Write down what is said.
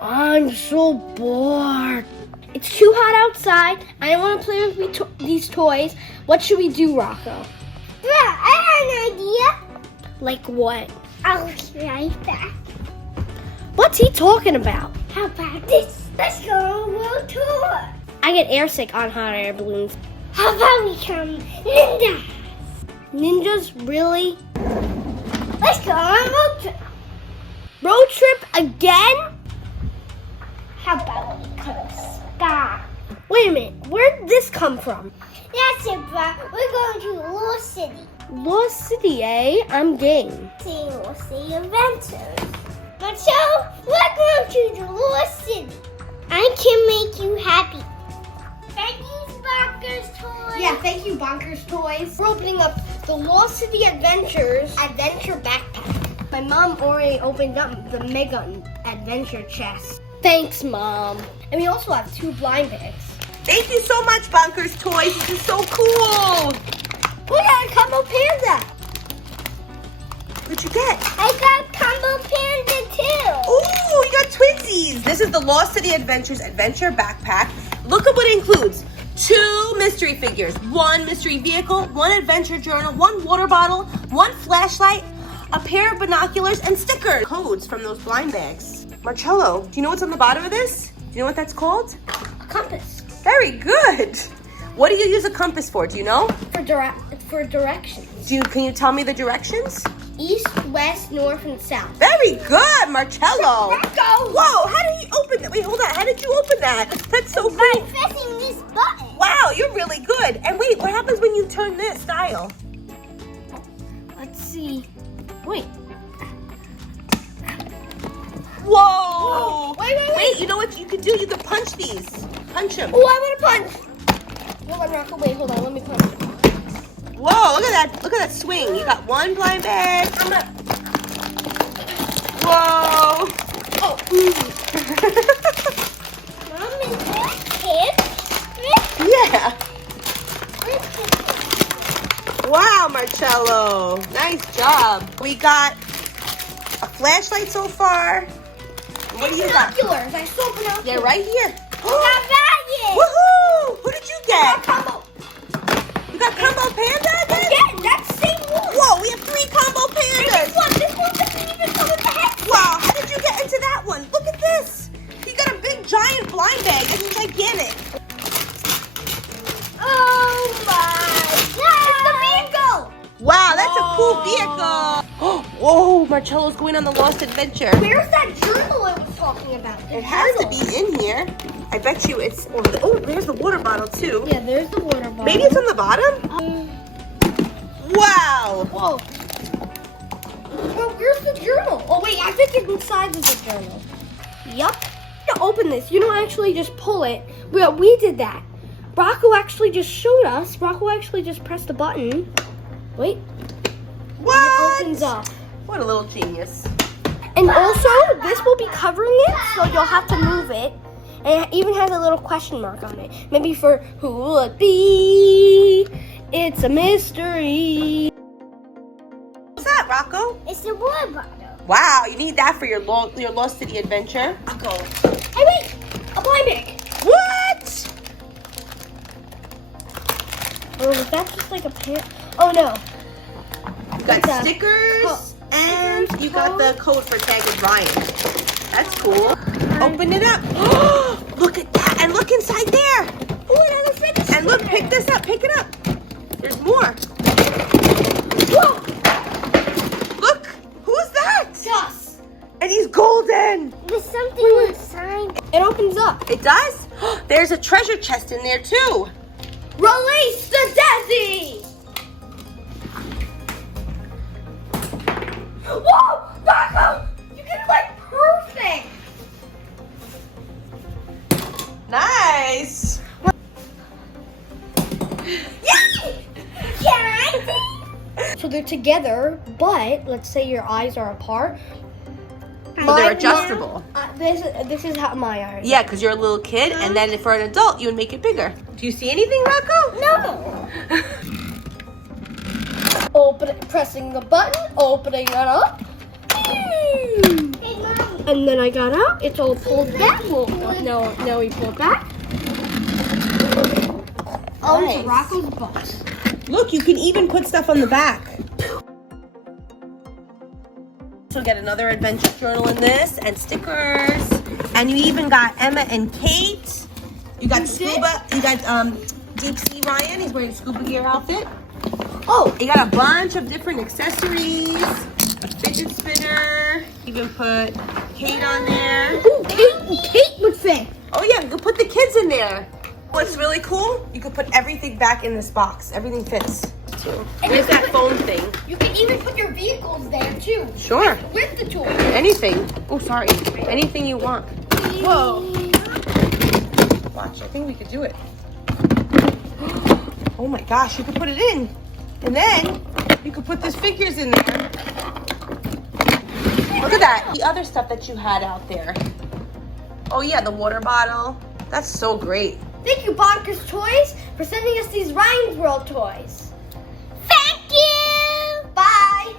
I'm so bored. It's too hot outside. I don't want to play with these toys. What should we do, Rocco? Yeah, I have an idea. Like what? I'll be right back. What's he talking about? How about this? Let's go on a world tour. I get airsick on hot air balloons. How about we come ninjas? Ninjas, really? Let's go on a road trip. Road trip again? How about we come to spa? Wait a minute, where did this come from? That's it, bro. We're going to Lost City. Lost City, eh? I'm game. See Lost City Adventures. But so, we're going to the Lost City. I can make you happy. Thank you, Bonkers Toys. Yeah, thank you, Bonkers Toys. We're opening up the Lost City Adventures Adventure Backpack. My mom already opened up the Mega Adventure chest. Thanks, Mom. And we also have 2 blind bags. Thank you so much, Bonkers Toys. This is so cool. We got a combo panda. What'd you get? I got Combo Panda too. Ooh, you got twinsies. This is the Lost City Adventures Adventure Backpack. Look at what it includes. 2 mystery figures, 1 mystery vehicle, 1 adventure journal, 1 water bottle, 1 flashlight, a pair of binoculars, and stickers. Codes from those blind bags. Marcello, do you know what's on the bottom of this? Do you know what that's called? A compass. Very good. What do you use a compass for? Do you know? For directions. Can you tell me the directions? East, west, north, and south. Very good, Marcello. Go! Whoa, how did he open that? Wait, hold on. How did you open that? That's so By cool. pressing this button. Wow, you're really good. And wait, what happens when you turn this dial? Let's see. Wait. Whoa. Wait. You know what you could do? You could punch these. Punch them. Oh, I want to punch. Hold on, Rocco. Wait, hold on. Let me punch. Whoa, look at that. Look at that swing. You got 1 blind bag. Whoa. Oh. Mom, is that kids? Yeah. Wow, Marcello. Nice job. We got a flashlight so far. What do you got? Binoculars. I saw binoculars. Yeah, right here. Not bad. Woohoo! Who did you get? Combo. You got Combo Panda again? Again, that's the same one. Whoa, we have 3 Combo Pandas. This one doesn't even come with the head. Wow, how did you get into that one? Look at this. You got a big giant blind bag. It's gigantic. Oh my God. It's the vehicle. Wow, that's a cool vehicle. Whoa, Marcello's going on the Lost Adventure. Where's that journal I was talking about? It has to be in here. I bet you it's... Oh, there's the water bottle, too. Yeah, there's the water bottle. Maybe it's on the bottom? Wow. Whoa. Well, where's the journal? Oh, wait, I think it's inside of the journal. Yup. To open this, you don't actually just pull it. We did that. Rocco actually just showed us. Rocco actually just pressed the button. Wait. What? And it opens up. What a little genius. And also, this will be covering it, so you'll have to move it. And it even has a little question mark on it. Maybe for who will it be? It's a mystery. What's that, Rocco? It's the water bottle. Wow, you need that for your Lost City adventure. I'll go. Hey, wait! A blind bag! What? Or was that just like a pen? Oh, no. You got It's a stickers, and you got the code for tagging Ryan. That's cool. Open it up. Look at that, and look inside there. Oh, another fridge. And look, pick this up, pick it up. There's more. Whoa! Look, who's that? Gus! And he's golden. There's something inside. It opens up. It does? There's a treasure chest in there, too. Release the Desi! Whoa! Rocco! You did it like perfect! Nice. Yay! So they're together, but let's say your eyes are apart. So they're adjustable. This is how my eyes. Yeah, because you're a little kid, and then for an adult, you would make it bigger. Do you see anything, Rocco? No. Pressing the button, opening it up. Hey, Mom. And then I got out. It's all pulled back. Well, now we pull it back. Oh, Nice. it's Rocco's box. Look, you can even put stuff on the back. So get another adventure journal in this and stickers. And you even got Emma and Kate. You got scuba. You got Deep Sea Ryan. He's wearing scuba gear outfit. Oh, you got a bunch of different accessories. A fidget spinner. You can put Kate on there. Ooh, Kate would fit. Oh yeah, you can put the kids in there. What's really cool, you can put everything back in this box. Everything fits. And Where's that foam thing? You can even put your vehicles there too. Sure. With the toy. Anything. Oh, sorry. Anything you want. Whoa. Watch, I think we could do it. Oh my gosh, you could put it in. And then you could put these figures in there. Look at that. The other stuff that you had out there. Oh yeah, the water bottle. That's so great. Thank you, Bonkers Toys, for sending us these Ryan's World toys. Thank you. Bye.